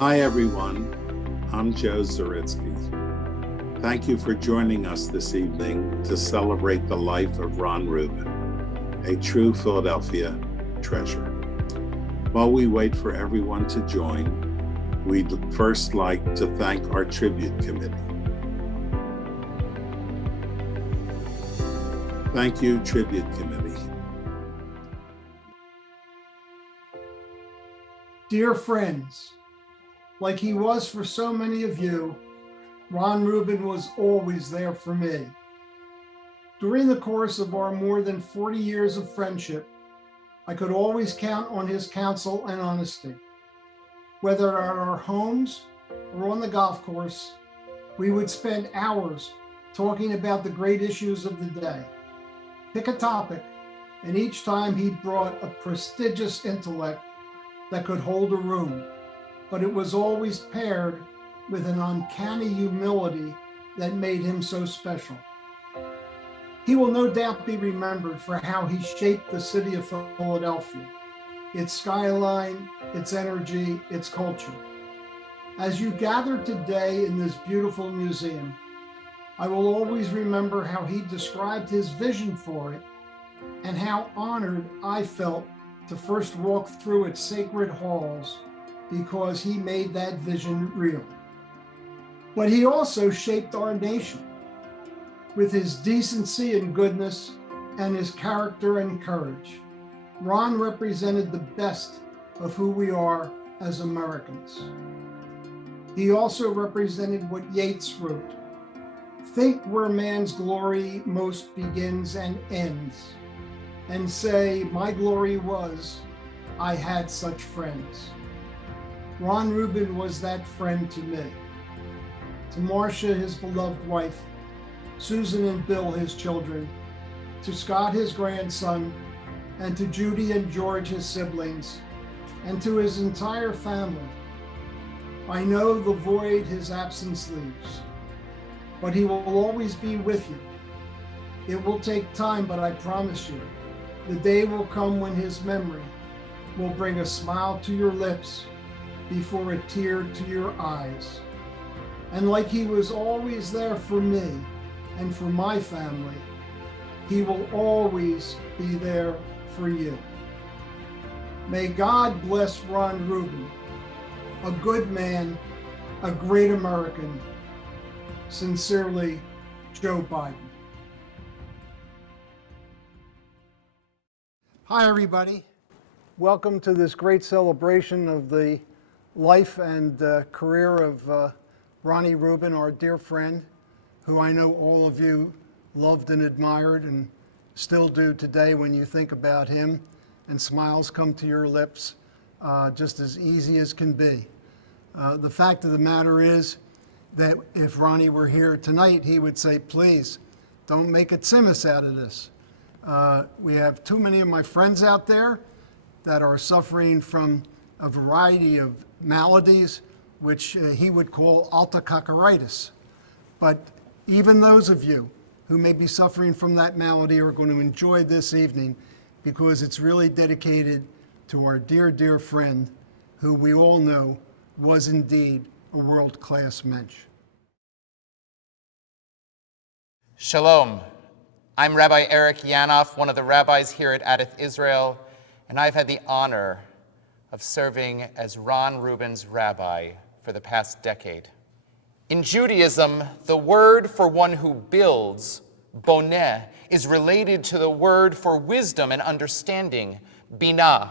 Hi everyone, I'm Joe Zuritsky. Thank you for joining us this evening to celebrate the life of Ron Rubin, a true Philadelphia treasure. While we wait for everyone to join, we'd first like to thank our tribute committee. Thank you, tribute committee. Dear friends, like he was for so many of you, Ron Rubin was always there for me. During the course of our more than 40 years of friendship, I could always count on his counsel and honesty. Whether at our homes or on the golf course, we would spend hours talking about the great issues of the day. Pick a topic, and each time he brought a prestigious intellect that could hold a room, but it was always paired with an uncanny humility that made him so special. He will no doubt be remembered for how he shaped the city of Philadelphia, its skyline, its energy, its culture. As you gather today in this beautiful museum, I will always remember how he described his vision for it and how honored I felt to first walk through its sacred halls because he made that vision real. But he also shaped our nation with his decency and goodness and his character and courage. Ron represented the best of who we are as Americans. He also represented what Yeats wrote, "Think where man's glory most begins and ends, and say, my glory was, I had such friends." Ron Rubin was that friend to me. To Marcia, his beloved wife, Susan and Bill, his children, to Scott, his grandson, and to Judy and George, his siblings, and to his entire family. I know the void his absence leaves, but he will always be with you. It will take time, but I promise you, the day will come when his memory will bring a smile to your lips before a tear to your eyes. And like he was always there for me and for my family, he will always be there for you. May God bless Ron Rubin, a good man, a great American. Sincerely, Joe Biden. Hi, everybody. Welcome to this great celebration of the life and career of Ronnie Rubin, our dear friend, who I know all of you loved and admired and still do today when you think about him, and smiles come to your lips just as easy as can be. The fact of the matter is that if Ronnie were here tonight, he would say, please, don't make a Tsimus out of this. We have too many of my friends out there that are suffering from a variety of maladies, which he would call alta-cockeritis. But even those of you who may be suffering from that malady are going to enjoy this evening because it's really dedicated to our dear, dear friend who we all know was indeed a world-class mensch. Shalom. I'm Rabbi Eric Yanoff, one of the rabbis here at Adith Israel, and I've had the honor of serving as Ron Rubin's rabbi for the past decade. In Judaism, the word for one who builds, boneh, is related to the word for wisdom and understanding, binah.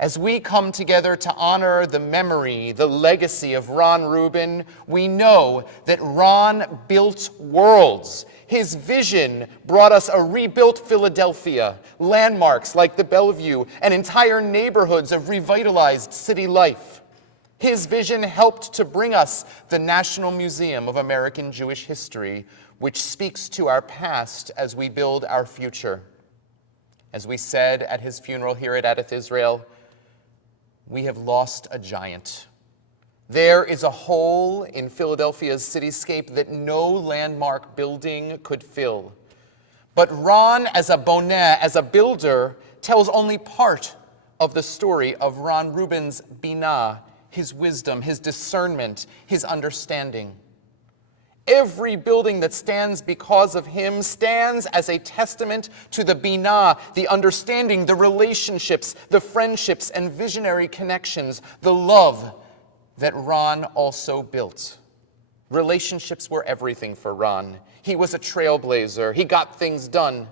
As we come together to honor the memory, the legacy of Ron Rubin, we know that Ron built worlds. His vision brought us a rebuilt Philadelphia, landmarks like the Bellevue, and entire neighborhoods of revitalized city life. His vision helped to bring us the National Museum of American Jewish History, which speaks to our past as we build our future. As we said at his funeral here at Adith Israel, we have lost a giant. There is a hole in Philadelphia's cityscape that no landmark building could fill. But Ron, as a boneh, as a builder, tells only part of the story of Ron Rubin's binah, his wisdom, his discernment, his understanding. Every building that stands because of him stands as a testament to the binah, the understanding, the relationships, the friendships and visionary connections, the love that Ron also built. Relationships were everything for Ron. He was a trailblazer. He got things done.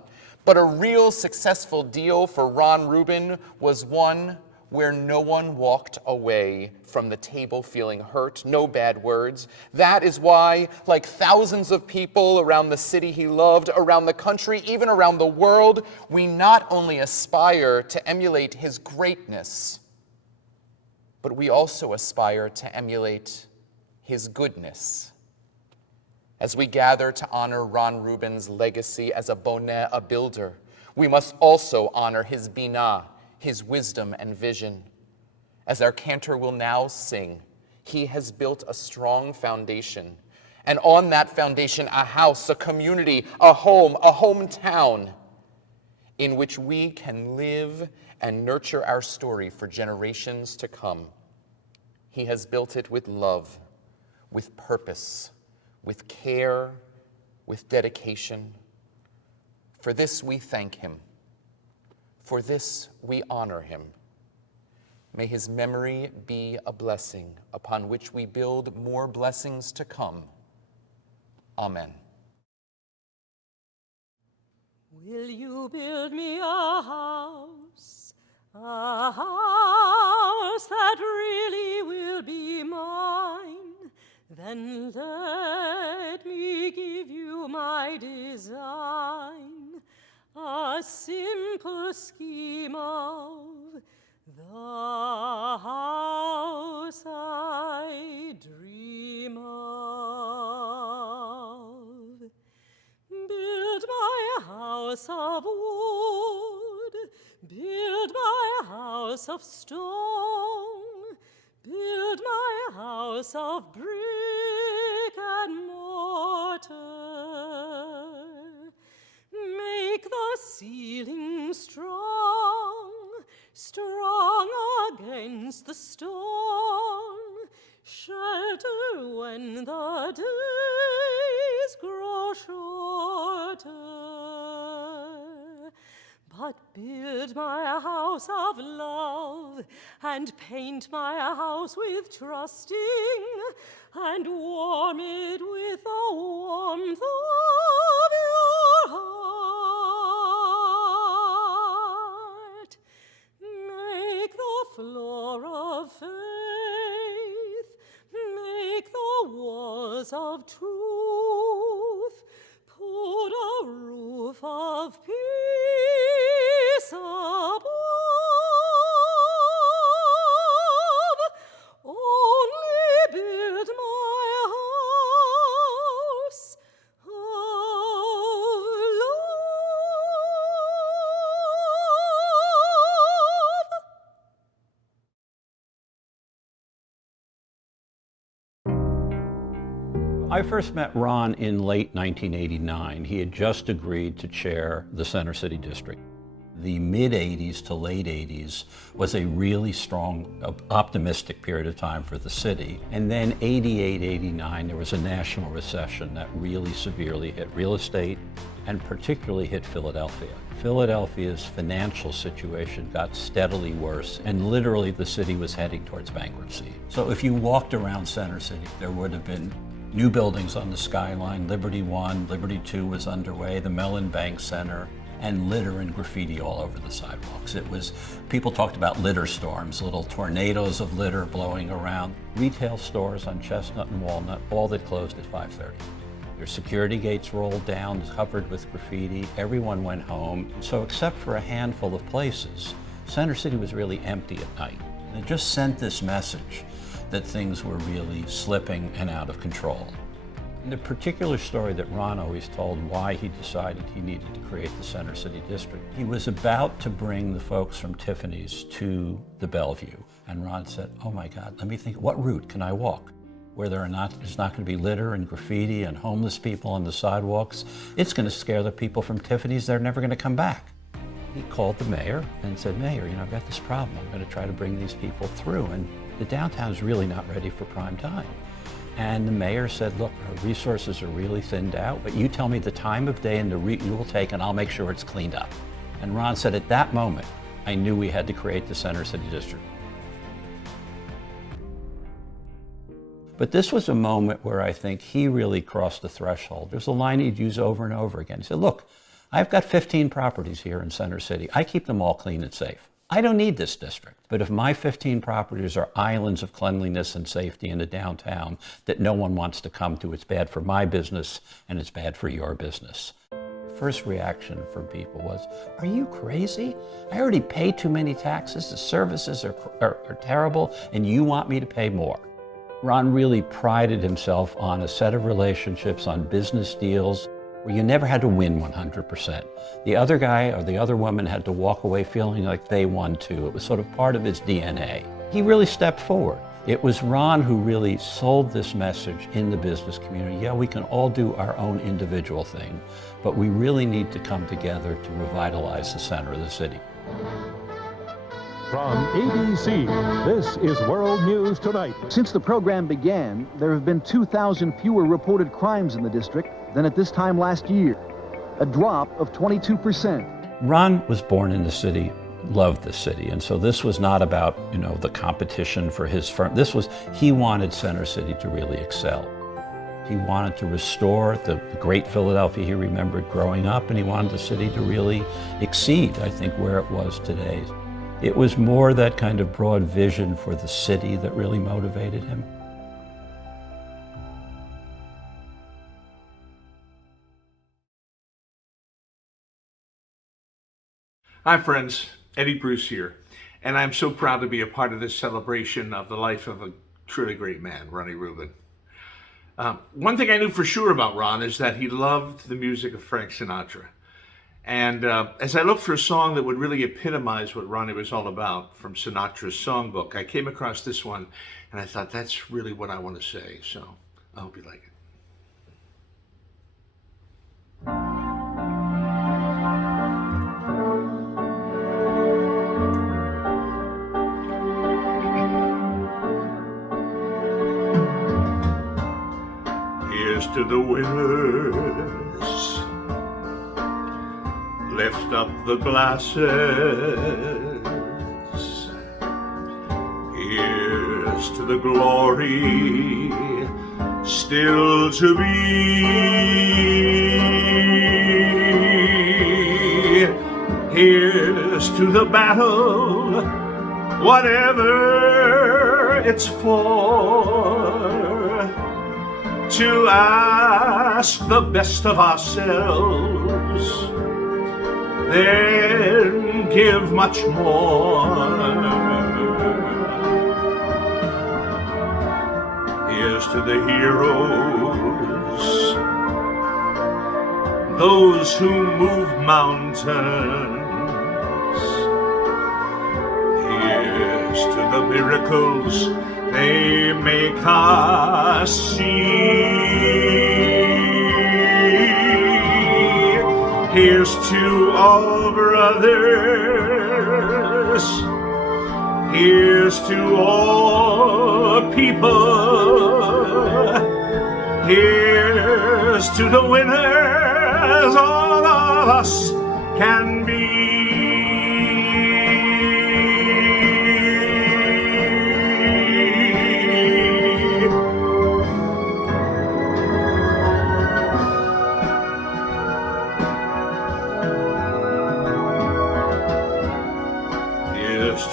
But a real successful deal for Ron Rubin was one where no one walked away from the table feeling hurt, no bad words. That is why, like thousands of people around the city he loved, around the country, even around the world, we not only aspire to emulate his greatness, but we also aspire to emulate his goodness. As we gather to honor Ron Rubin's legacy as a boneh, a builder, we must also honor his binah, his wisdom and vision. As our cantor will now sing, he has built a strong foundation, and on that foundation, a house, a community, a hometown, in which we can live and nurture our story for generations to come. He has built it with love, with purpose, with care, with dedication. For this we thank him. For this we honor him. May his memory be a blessing upon which we build more blessings to come. Amen. Will you build me a house that really will be mine? Then let me give you my design, a simple scheme of the house I dream of. Build my house of wood, build my house of stone, build my house of brick and mortar. Make the ceiling strong, strong against the storm, shelter when the days grow shorter. But build my house of love and paint my house with trusting and warm it with the warmth of your heart. Make the floor of faith, make the walls of truth, put a roof of peace above. Only build my house of love. I first met Ron in late 1989. He had just agreed to chair the Center City District. The mid-'80s to late '80s was a really strong, optimistic period of time for the city. And then '88, '89, there was a national recession that really severely hit real estate and particularly hit Philadelphia. Philadelphia's financial situation got steadily worse, and literally the city was heading towards bankruptcy. So if you walked around Center City, there would have been new buildings on the skyline. Liberty 1, Liberty 2 was underway, the Mellon Bank Center, and litter and graffiti all over the sidewalks. It was, people talked about litter storms, little tornadoes of litter blowing around. Retail stores on Chestnut and Walnut, all that closed at 5:30. Their security gates rolled down, covered with graffiti. Everyone went home. So except for a handful of places, Center City was really empty at night. And it just sent this message that things were really slipping and out of control. And the particular story that Ron always told why he decided he needed to create the Center City District. He was about to bring the folks from Tiffany's to the Bellevue. And Ron said, oh my God, let me think, what route can I walk? Where there's not going to be litter and graffiti and homeless people on the sidewalks. It's going to scare the people from Tiffany's. They're never going to come back. He called the mayor and said, Mayor, I've got this problem. I'm going to try to bring these people through. And the downtown is really not ready for prime time. And the mayor said, look, our resources are really thinned out, but you tell me the time of day and the route you will take, and I'll make sure it's cleaned up. And Ron said, at that moment, I knew we had to create the Center City District. But this was a moment where I think he really crossed the threshold. There's a line he'd use over and over again. He said, look, I've got 15 properties here in Center City. I keep them all clean and safe. I don't need this district. But if my 15 properties are islands of cleanliness and safety in a downtown that no one wants to come to, it's bad for my business and it's bad for your business. First reaction from people was, are you crazy? I already pay too many taxes, the services are terrible, and you want me to pay more. Ron really prided himself on a set of relationships, on business deals, where you never had to win 100%. The other guy or the other woman had to walk away feeling like they won too. It was sort of part of his DNA. He really stepped forward. It was Ron who really sold this message in the business community. Yeah, we can all do our own individual thing, but we really need to come together to revitalize the center of the city. From ABC, this is World News Tonight. Since the program began, there have been 2,000 fewer reported crimes in the district than at this time last year, a drop of 22%. Ron was born in the city, loved the city, and so this was not about, the competition for his firm. He wanted Center City to really excel. He wanted to restore the great Philadelphia he remembered growing up, and he wanted the city to really exceed, I think, where it was today. It was more that kind of broad vision for the city that really motivated him. Hi friends, Eddie Bruce here, and I'm so proud to be a part of this celebration of the life of a truly great man, Ronnie Rubin. One thing I knew for sure about Ron is that he loved the music of Frank Sinatra. And as I looked for a song that would really epitomize what Ronnie was all about from Sinatra's songbook, I came across this one, and I thought that's really what I want to say, so I hope you like it. Here's to the winners, lift up the glasses. Here's to the glory still to be. Here's to the battle, whatever it's for, to ask the best of ourselves, then give much more. Here's to the heroes, those who move mountains. Here's to the miracles they make us see. Here's to all brothers, here's to all people, here's to the winners all of us can be.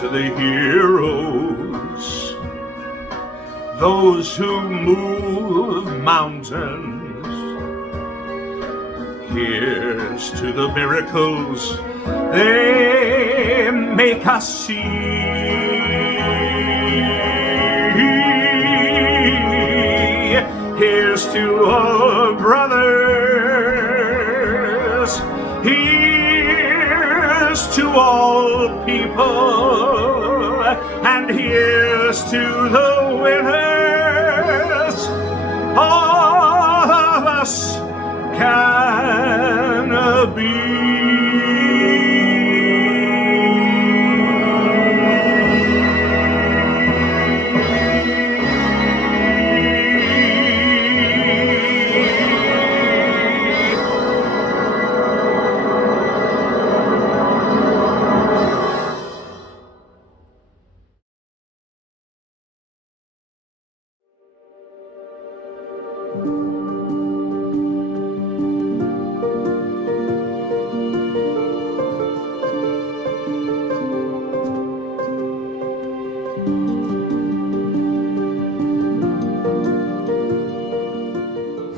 To the heroes, those who move mountains. Here's to the miracles they make us see. Here's to all brothers, here's to all people, and here's to the winners all of us can be.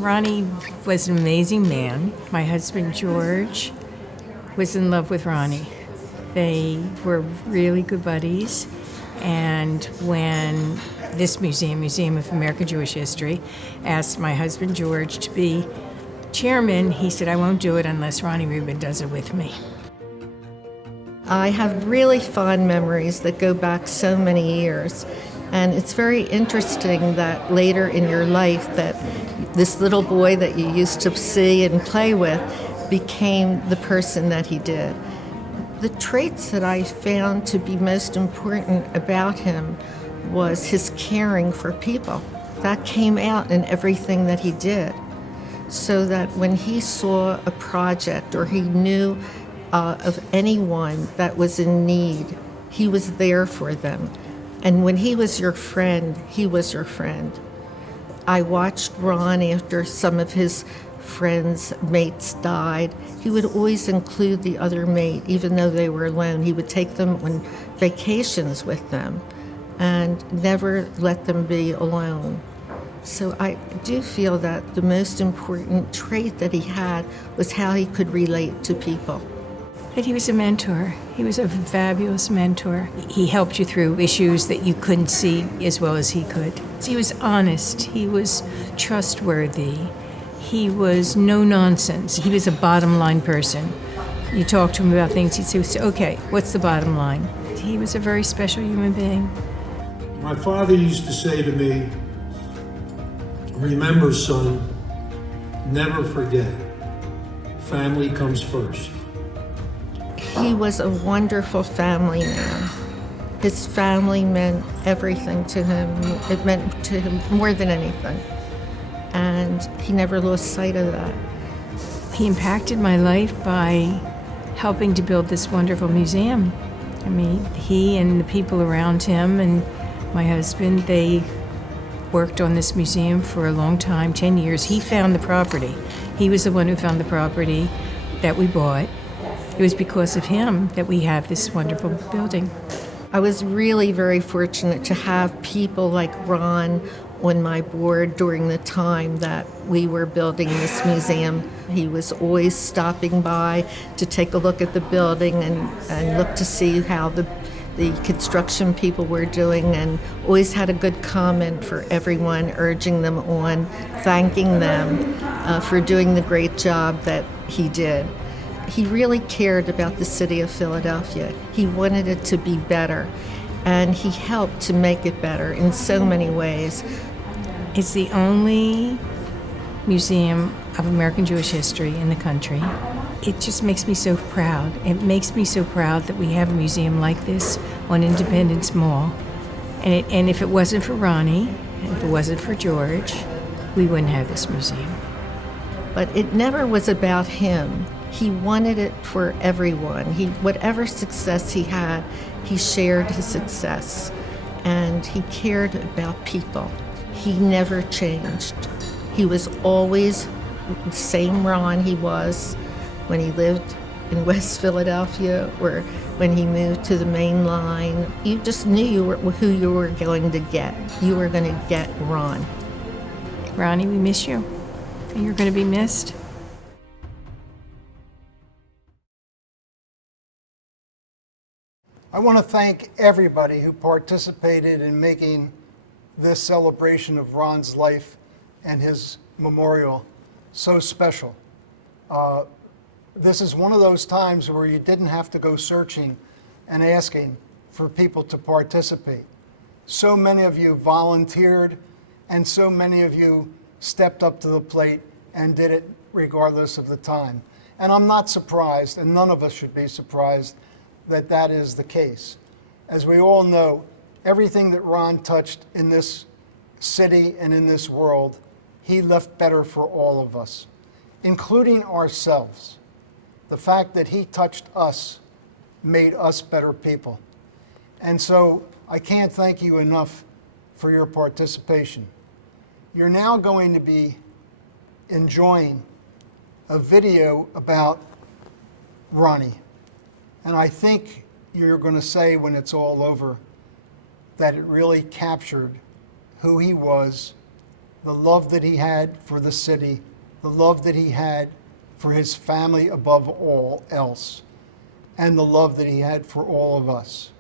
Ronnie was an amazing man. My husband, George, was in love with Ronnie. They were really good buddies. And when this Museum of American Jewish History, asked my husband, George, to be chairman, he said, I won't do it unless Ronnie Rubin does it with me. I have really fond memories that go back so many years. And it's very interesting that later in your life that this little boy that you used to see and play with became the person that he did. The traits that I found to be most important about him was his caring for people. That came out in everything that he did. So that when he saw a project or he knew of anyone that was in need, he was there for them. And when he was your friend, he was your friend. I watched Ron after some of his friends' mates died. He would always include the other mate, even though they were alone. He would take them on vacations with them and never let them be alone. So I do feel that the most important trait that he had was how he could relate to people. That he was a mentor. He was a fabulous mentor. He helped you through issues that you couldn't see as well as he could. He was honest. He was trustworthy. He was no nonsense. He was a bottom line person. You talk to him about things, he'd say, okay, what's the bottom line? He was a very special human being. My father used to say to me, remember, son, never forget, family comes first. He was a wonderful family man. His family meant everything to him. It meant to him more than anything. And he never lost sight of that. He impacted my life by helping to build this wonderful museum. I mean, he and the people around him and my husband, they worked on this museum for a long time, 10 years. He found the property. He was the one who found the property that we bought. It was because of him that we have this wonderful building. I was really very fortunate to have people like Ron on my board during the time that we were building this museum. He was always stopping by to take a look at the building and look to see how the construction people were doing, and always had a good comment for everyone, urging them on, thanking them for doing the great job that he did. He really cared about the city of Philadelphia. He wanted it to be better, and he helped to make it better in so many ways. It's the only museum of American Jewish history in the country. It just makes me so proud. It makes me so proud that we have a museum like this on Independence Mall. And if it wasn't for Ronnie, if it wasn't for George, we wouldn't have this museum. But it never was about him. He wanted it for everyone. Whatever success he had, he shared his success. And he cared about people. He never changed. He was always the same Ron he was when he lived in West Philadelphia or when he moved to the main line. You just knew who you were going to get. You were going to get Ron. Ronnie, we miss you. And you're going to be missed. I want to thank everybody who participated in making this celebration of Ron's life and his memorial so special. This is one of those times where you didn't have to go searching and asking for people to participate. So many of you volunteered, and so many of you stepped up to the plate and did it regardless of the time. And I'm not surprised, and none of us should be surprised, that that is the case. As we all know, everything that Ron touched in this city and in this world, he left better for all of us, including ourselves. The fact that he touched us made us better people. And so I can't thank you enough for your participation. You're now going to be enjoying a video about Ronnie. And I think you're going to say when it's all over that it really captured who he was the love that he had for the city, the love that he had for his family above all else, and the love that he had for all of us.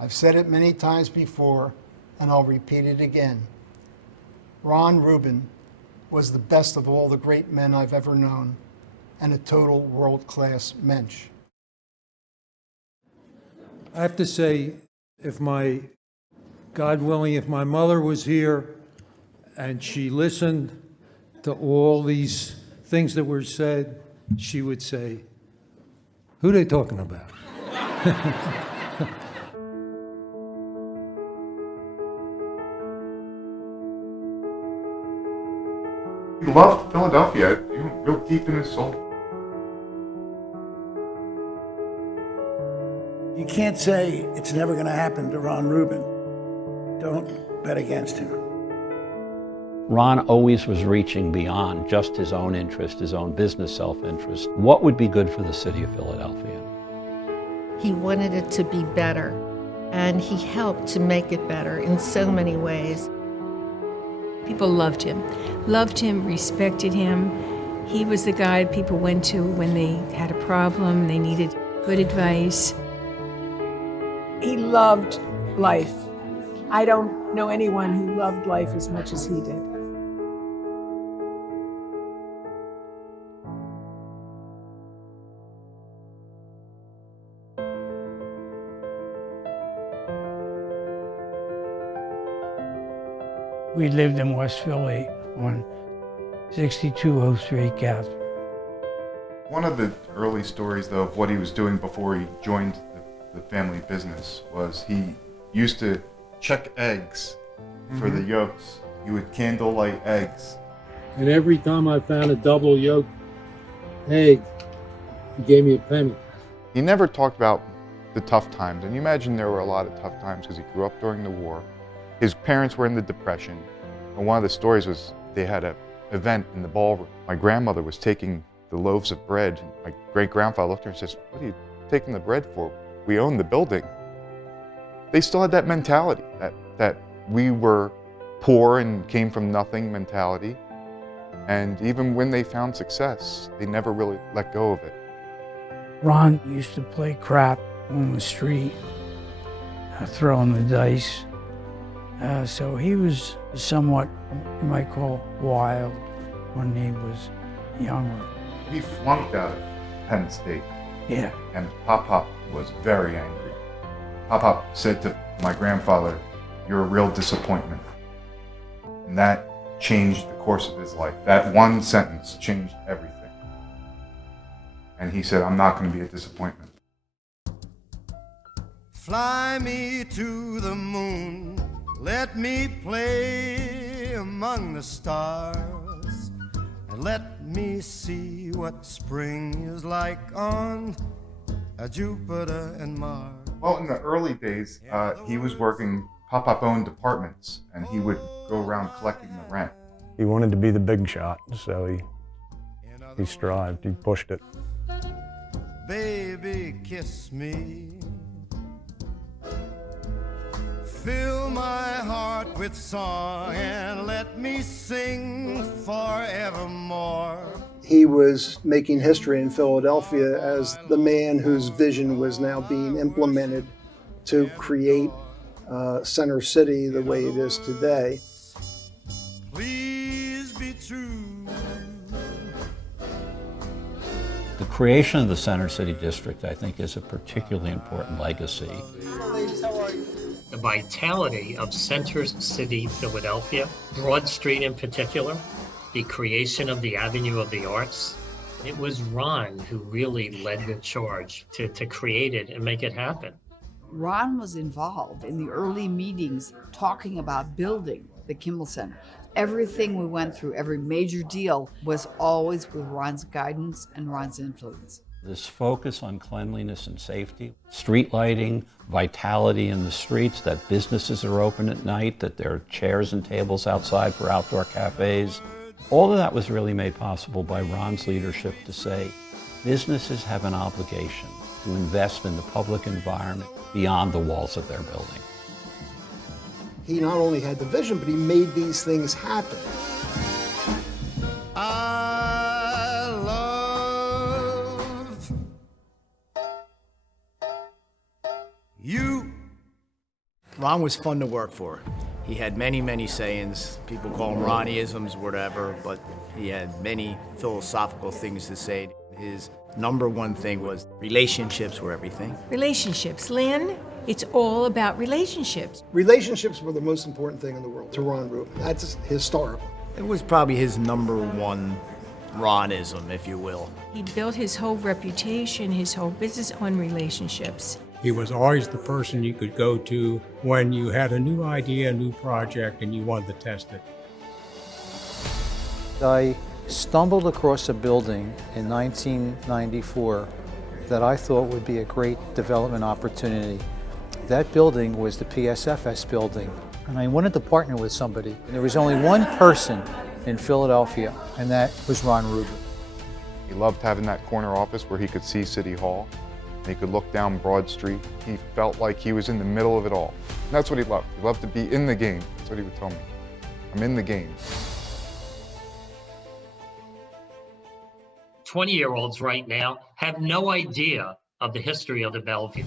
I've said it many times before, and I'll repeat it again. Ron Rubin was the best of all the great men I've ever known, and a total world-class mensch. I have to say, God willing, if my mother was here and she listened to all these things that were said, she would say, "Who they talking about?" He loved Philadelphia, real deep in his soul. You can't say it's never going to happen to Ron Rubin. Don't bet against him. Ron always was reaching beyond just his own interest, his own business self-interest. What would be good for the city of Philadelphia? He wanted it to be better, and he helped to make it better in so many ways. People loved him, respected him. He was the guy people went to when they had a problem, they needed good advice. He loved life. I don't know anyone who loved life as much as he did. We lived in West Philly on 6203 Ave. One of the early stories, though, of what he was doing before he joined the family business was he used to check eggs for the yolks. He would candlelight eggs. And every time I found a double yolk egg, he gave me a penny. He never talked about the tough times, and you imagine there were a lot of tough times because he grew up during the war. His parents were in the Depression, and one of the stories was they had an event in the ballroom. My grandmother was taking the loaves of bread. My great-grandfather looked at her and says, "What are you taking the bread for? We own the building." They still had that mentality, that we were poor and came from nothing mentality. And even when they found success, they never really let go of it. Ron used to play crap on the street, throwing the dice. So he was somewhat, you might call, wild when he was younger. He flunked out of Penn State. Yeah. And Pop was very angry. Pop said to my grandfather, "You're a real disappointment." And that changed the course of his life. That one sentence changed everything. And he said, "I'm not going to be a disappointment." Fly me to the moon, let me play among the stars, and let me see what spring is like on Jupiter and Mars. Well, in the early days, he was working, Pop owned apartments, and he would go around collecting the rent. He wanted to be the big shot, so he strived, he pushed it. Baby, kiss me. Fill my heart with song and let me sing forevermore. He was making history in Philadelphia as the man whose vision was now being implemented to create Center City the way it is today. Please be true. The creation of the Center City District, I think, is a particularly important legacy. The vitality of Center City, Philadelphia, Broad Street in particular, the creation of the Avenue of the Arts. It was Ron who really led the charge to create it and make it happen. Ron was involved in the early meetings talking about building the Kimmel Center. Everything we went through, every major deal, was always with Ron's guidance and Ron's influence. This focus on cleanliness and safety, street lighting, vitality in the streets, that businesses are open at night, that there are chairs and tables outside for outdoor cafes. All of that was really made possible by Ron's leadership to say, businesses have an obligation to invest in the public environment beyond the walls of their building. He not only had the vision, but he made these things happen. I love you. Ron was fun to work for. He had many, many sayings. People call them Ronnieisms, whatever, but he had many philosophical things to say. His number one thing was relationships were everything. Relationships, Lyn. It's all about relationships. Relationships were the most important thing in the world to Ron Rubin. That's historical. It was probably his number one Ronism, if you will. He built his whole reputation, his whole business on relationships. He was always the person you could go to when you had a new idea, a new project, and you wanted to test it. I stumbled across a building in 1994 that I thought would be a great development opportunity. That building was the PSFS building, and I wanted to partner with somebody. And there was only one person in Philadelphia, and that was Ron Rubin. He loved having that corner office where he could see City Hall, and he could look down Broad Street. He felt like he was in the middle of it all. And that's what he loved. He loved to be in the game. That's what he would tell me. I'm in the game. 20-year-olds right now have no idea of the history of the Bellevue.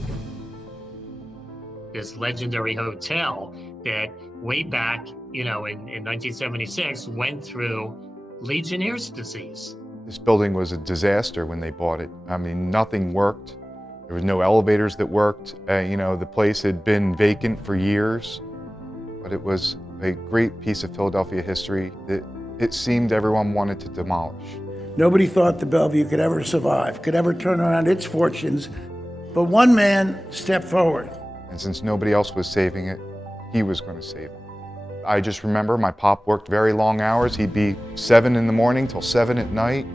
This legendary hotel that way back, in 1976 went through Legionnaire's disease. This building was a disaster when they bought it. I mean, nothing worked. There was no elevators that worked. The place had been vacant for years, but it was a great piece of Philadelphia history that it seemed everyone wanted to demolish. Nobody thought the Bellevue could ever survive, could ever turn around its fortunes, but one man stepped forward. And since nobody else was saving it, he was going to save it. I just remember my pop worked very long hours. He'd be 7 in the morning till 7 at night.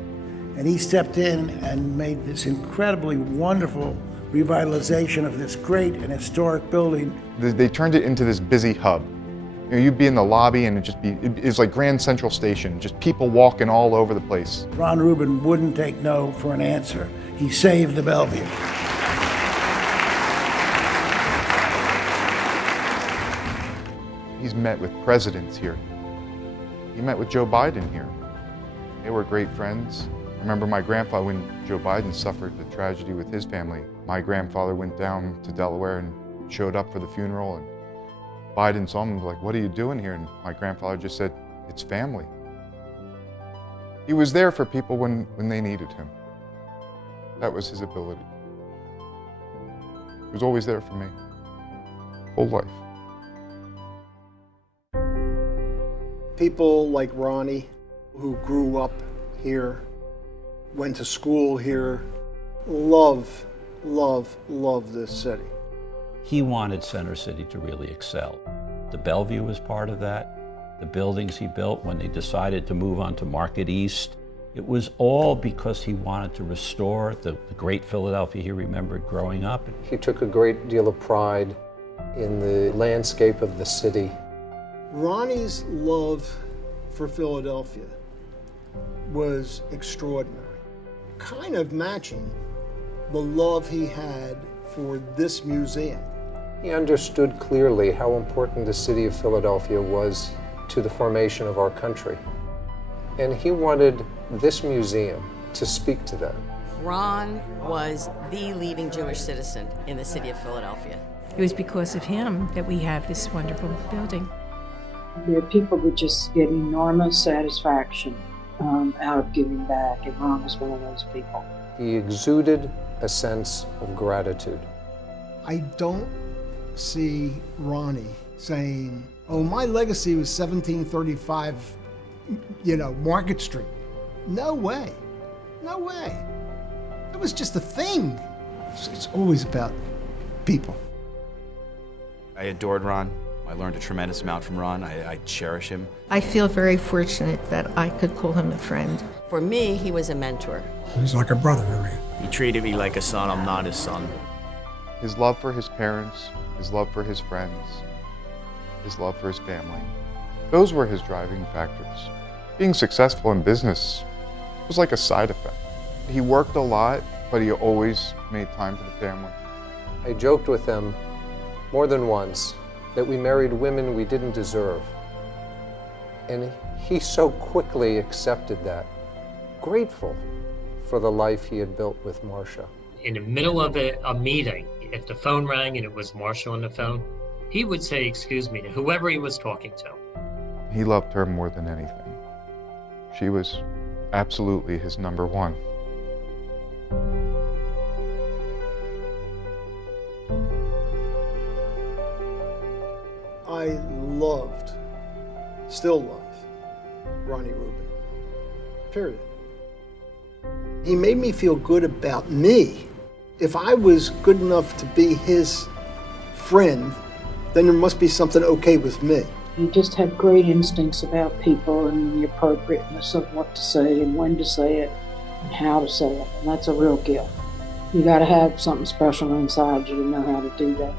And he stepped in and made this incredibly wonderful revitalization of this great and historic building. They turned it into this busy hub. You'd be in the lobby and it was like Grand Central Station, just people walking all over the place. Ron Rubin wouldn't take no for an answer. He saved the Bellevue. He's met with presidents here. He met with Joe Biden here. They were great friends. I remember my grandfather, when Joe Biden suffered the tragedy with his family, my grandfather went down to Delaware and showed up for the funeral, and Biden saw him and was like, "What are you doing here?" And my grandfather just said, "It's family." He was there for people when they needed him. That was his ability. He was always there for me, whole life. People like Ronnie, who grew up here, went to school here, love this city. He wanted Center City to really excel. The Bellevue was part of that. The buildings he built when they decided to move on to Market East, it was all because he wanted to restore the great Philadelphia he remembered growing up. He took a great deal of pride in the landscape of the city. Ronnie's love for Philadelphia was extraordinary, kind of matching the love he had for this museum. He understood clearly how important the city of Philadelphia was to the formation of our country. And he wanted this museum to speak to that. Ron was the leading Jewish citizen in the city of Philadelphia. It was because of him that we have this wonderful building. There are people who just get enormous satisfaction out of giving back, and Ron was one of those people. He exuded a sense of gratitude. I don't see Ronnie saying, "Oh, my legacy was 1735, Market Street." No way. No way. It was just a thing. It's always about people. I adored Ron. I learned a tremendous amount from Ron. I cherish him. I feel very fortunate that I could call him a friend. For me, he was a mentor. He's like a brother to me. He treated me like a son. I'm not his son. His love for his parents, his love for his friends, his love for his family, those were his driving factors. Being successful in business was like a side effect. He worked a lot, but he always made time for the family. I joked with him more than once that we married women we didn't deserve. And he so quickly accepted that, grateful for the life he had built with Marcia. In the middle of a meeting, if the phone rang and it was Marcia on the phone, he would say, "Excuse me," to whoever he was talking to. He loved her more than anything. She was absolutely his number one. I loved, still love, Ronnie Rubin, period. He made me feel good about me. If I was good enough to be his friend, then there must be something okay with me. He just had great instincts about people and the appropriateness of what to say and when to say it and how to say it. And that's a real gift. You got to have something special inside you to know how to do that.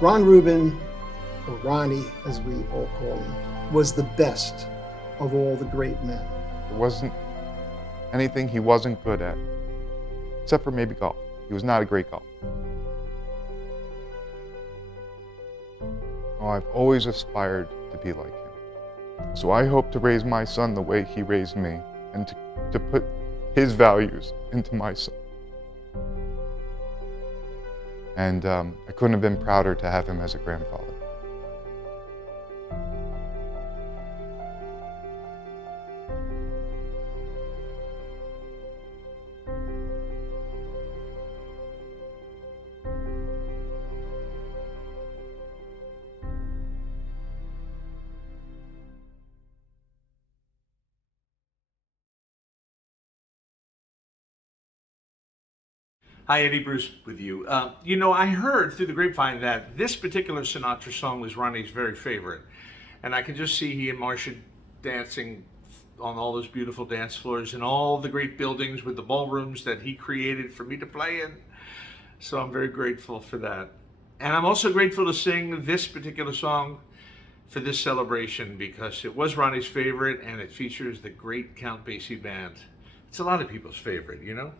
Ron Rubin, or Ronnie as we all call him, was the best of all the great men. There wasn't anything he wasn't good at, except for maybe golf. He was not a great golfer. Oh, I've always aspired to be like him. So I hope to raise my son the way he raised me, and to put his values into my son. And I couldn't have been prouder to have him as a grandfather. Hi, Eddie Bruce with you. You know, I heard through the grapevine that this particular Sinatra song was Ronnie's very favorite. And I can just see he and Marcia dancing on all those beautiful dance floors and all the great buildings with the ballrooms that he created for me to play in. So I'm very grateful for that. And I'm also grateful to sing this particular song for this celebration because it was Ronnie's favorite and it features the great Count Basie Band. It's a lot of people's favorite, you know?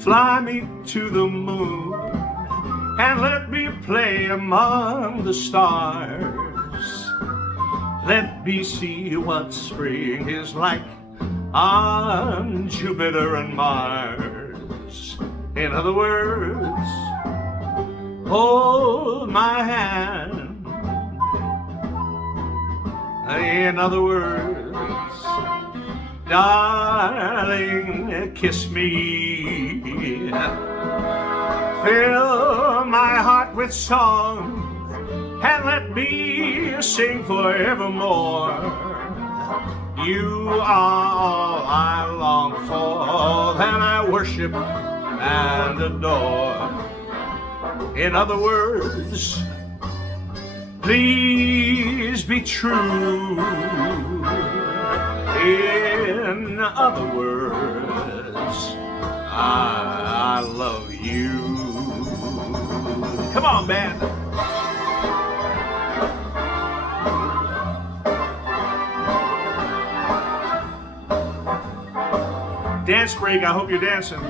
Fly me to the moon and let me play among the stars. Let me see what spring is like on Jupiter and Mars. In other words, hold my hand. In other words, darling, kiss me. Fill my heart with song and let me sing forevermore. You are all I long for, and I worship and adore. In other words, please be true. In other words, I love you. Come on, band. Dance break, I hope you're dancing.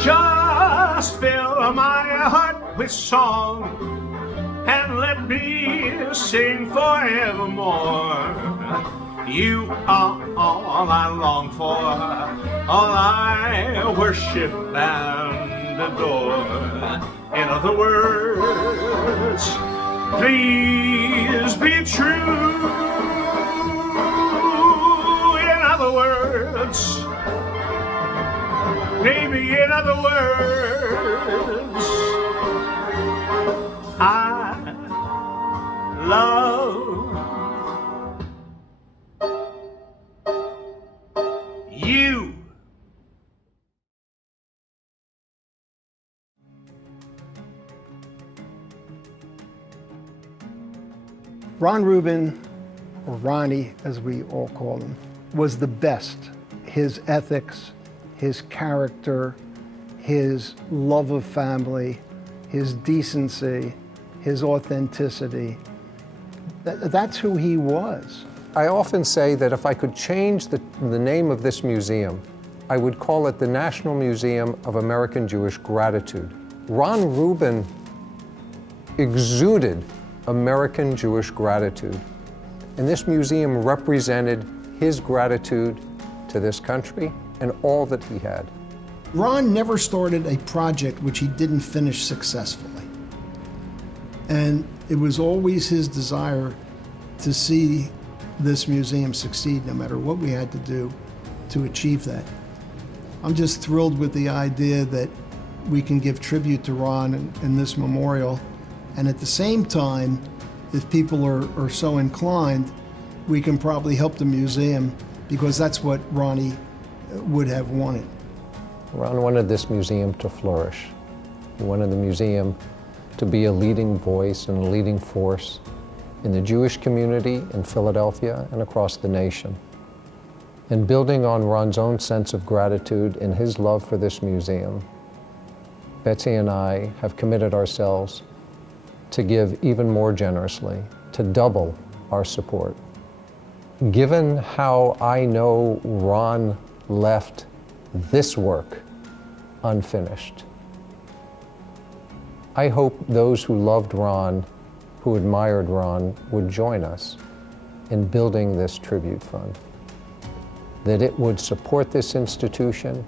Just fill my heart with song and let me sing forevermore. You are all I long for, all I worship and adore. In other words, please be true. In other words, baby, in other words, I love you. Ron Rubin, or Ronnie as we all call him, was the best. His ethics, his character, his love of family, his decency, his authenticity. That's who he was. I often say that if I could change the name of this museum, I would call it the National Museum of American Jewish Gratitude. Ron Rubin exuded American Jewish gratitude, and this museum represented his gratitude to this country and all that he had. Ron never started a project which he didn't finish successfully. And it was always his desire to see this museum succeed, no matter what we had to do to achieve that. I'm just thrilled with the idea that we can give tribute to Ron in this memorial. And at the same time, if people are so inclined, we can probably help the museum, because that's what Ronnie would have wanted. Ron wanted this museum to flourish. He wanted the museum to be a leading voice and a leading force in the Jewish community in Philadelphia and across the nation. And building on Ron's own sense of gratitude and his love for this museum, Betsy and I have committed ourselves to give even more generously, to double our support. Given how I know Ron left this work unfinished, I hope those who loved Ron, who admired Ron, would join us in building this tribute fund, that it would support this institution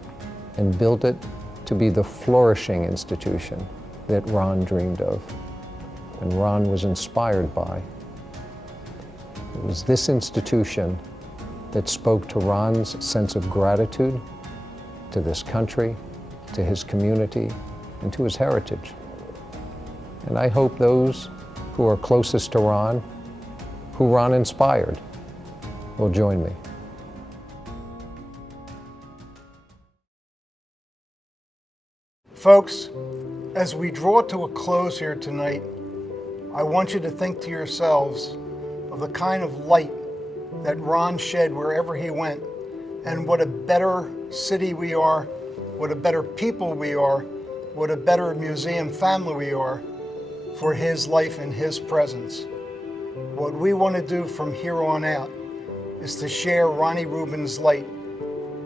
and build it to be the flourishing institution that Ron dreamed of and Ron was inspired by. It was this institution that spoke to Ron's sense of gratitude to this country, to his community, and to his heritage. And I hope those who are closest to Ron, who Ron inspired, will join me. Folks, as we draw to a close here tonight, I want you to think to yourselves of the kind of light that Ron shed wherever he went, and what a better city we are, what a better people we are, what a better museum family we are for his life and his presence. What we want to do from here on out is to share Ronnie Rubin's light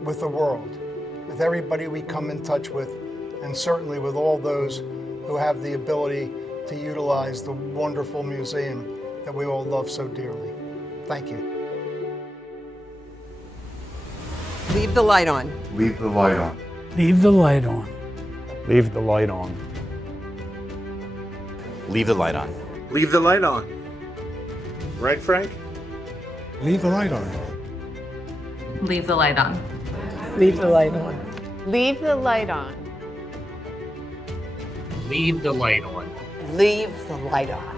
with the world, with everybody we come in touch with, and certainly with all those who have the ability to utilize the wonderful museum that we all love so dearly. Thank you. Leave the light on. Leave the light on. Leave the light on. Leave the light on. Leave the light on. Leave the light on. Right, Frank? Leave the light on. Leave the light on. Leave the light on. Leave the light on. Leave the light on. Leave the light on.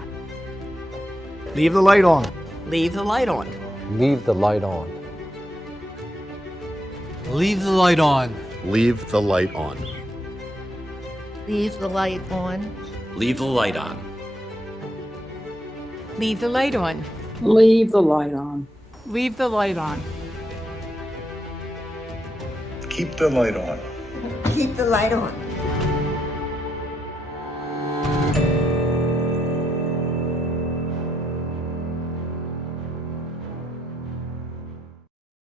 Leave the light on. Leave the light on. Leave the light on. Leave the light on. Leave the light on. Leave the light on. Leave the light on. Leave the light on. Leave the light on. Leave the light on. Keep the light on. Keep the light on.